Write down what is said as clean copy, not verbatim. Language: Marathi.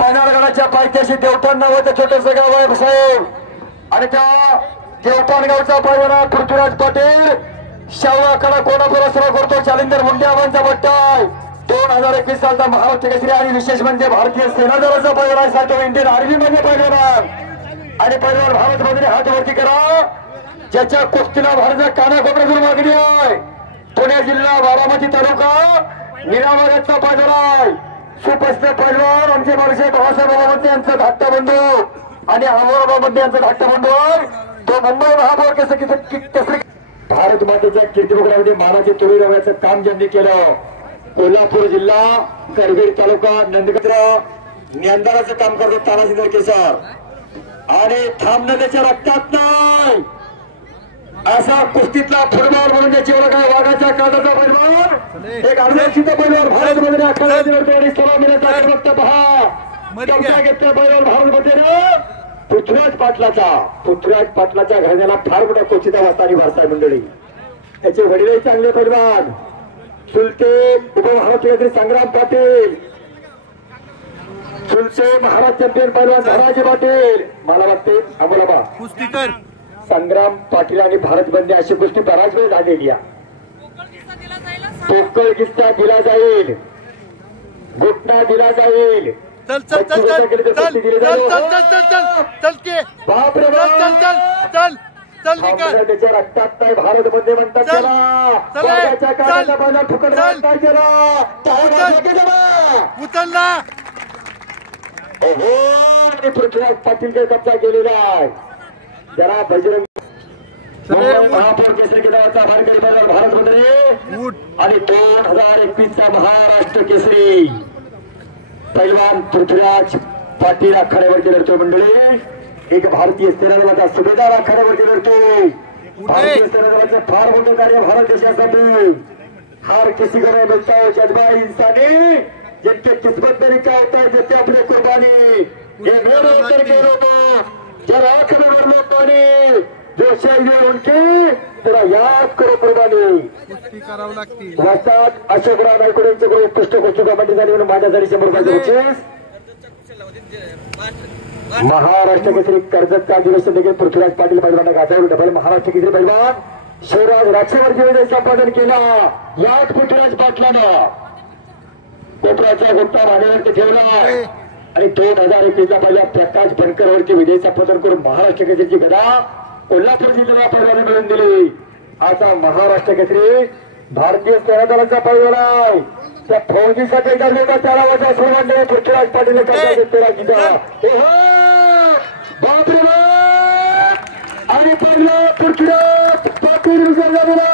पानाळगडाच्या पायथ्याशी देवठाण नावाचं छोटंसं गाव आहे साहेब. आणि त्या देवठाण गावचा पायवाला पृथ्वीराज पाटील शाहू कडा कोणापुरा सुरू करतो. चालिंदर मुंडे आव्हानचा बट्टा 2021 सालचा महाराष्ट्र केसरी आणि विशेष म्हणजे भारतीय सेना दलाचा पायवाला आहे साहेब. इंडियन आर्मी मध्ये पायवाला आणि पहिल्यावर भारत मध्ये हात वरती करा. ज्याच्या कुस्तीला भारताच्या कानाकोपऱ्यातून मागणी आहे. पुणे जिल्हा बारामती तालुका निरामगाचा पायवाला आहे. सुप्रसिद्ध पैलवान आमचे माणसे भाऊसाहेब बाबामध्ये यांचा धाकटा बंधू आणि अमोराबामध्ये यांचा धाकटा बंधू आहे. तो मुंबई महापौर केसरी भारत मातेच्या कीर्तिमुखड्यामध्ये मानाचे तुरी रव्याचं काम ज्यांनी केलं. कोल्हापूर जिल्हा करवीर तालुका नंदगत्र ज्ञानदाराचं काम करतो तानाजी केसर. आणि थांबणं त्याच्या रक्तात नाही असा कुस्तीतला फुटबॉल म्हणून त्याची ओळख आहे. वाघाच्या काळाचा पैलवान एक आदिवासी पैलवान भारतमध्ये आणि सर्व मिळत फक्त पहा घेतला पैलवान भारतमध्ये पृथ्वीराज पाटलाच्या घराण्याला फार मोठा क्वचिता वाजता आणि वारसा मंडळी. त्याचे वडीलही चांगले पैलवान चुलते उपमहाराष्ट्र संग्राम पाटील, चुलते महाराज चॅम्पियन पैलवान धनाजी पाटील. मला वाटते अमोलाबा कुस्तीकर संग्राम पाटील आणि भारत बंदे अशी गोष्टी बराच वेळ झालेली आहे. पोकळ किस्सा दिला जाईल, घुटना दिला जाईल. चल चल चल चल चल चल चल चल चल चल के बापरे चल चल चल चल चल निकाल त्याच्या रक्तात नाही. भारत बंदे म्हणतात उचलला पृथ्वीराज पाटील काही कब्जा केलेला आहे. जरा बजरंग महापौर केसरी किताबाचा भारतीय पैलवान भारतमध्ये आणि 2021 चा महाराष्ट्र केसरी पैलवान पृथ्वीराज पाटील आखाड्यावरती लढतो. मंडळी एक भारतीय सेना दलाचा सुभेदार आखाड्यावरती लढतो. भारतीय सेना दलाचं फार मोठं कार्य भारत देशासाठी. हार किसी को नहीं मिलता है जज्बा इंसानी, जिनके किस्मत में लिखा होता है जितने अपने कुर्बानी. ये मेरे उत्तर के लोगों जरा आंख में भर लो पानी, जो शहीद है उनकी जरा याद करो कुर्बानी. कुस्ती करावं लागते. वाजतात अशोकराव नायकोड यांच्याकडे उत्कृष्ट कुस्ती कबड्डी झाली म्हणून माझ्यासाठी 100 महाराष्ट्र केसरी कर्जतचा अधिवेशन देखील पृथ्वीराज पाटील पैलवाना गाठावर डबल महाराष्ट्र केसरी पैलवान शिवराज राक्षेवरची विजय संपादन केला. याच पृथ्वीराज पाटलानं कोपऱ्याचा गुप्ता मानेवरती ठेवला आणि 2021 ला पहिल्या प्रकाश बनकरवरती विजय संपादन करून महाराष्ट्र केसरीची गदा कोल्हापूर जिल्ह्याला पैलवानी मिळवून दिली. असा महाराष्ट्र केसरी भारतीय सेना दलाचा पैलवान आहे. त्या फौजीसाठी मोठा त्याला वजा सर्वांनी पृथ्वीराज पाटील बापरे आणि पडलं पृथ्वीराज पाटील विजय झालेला.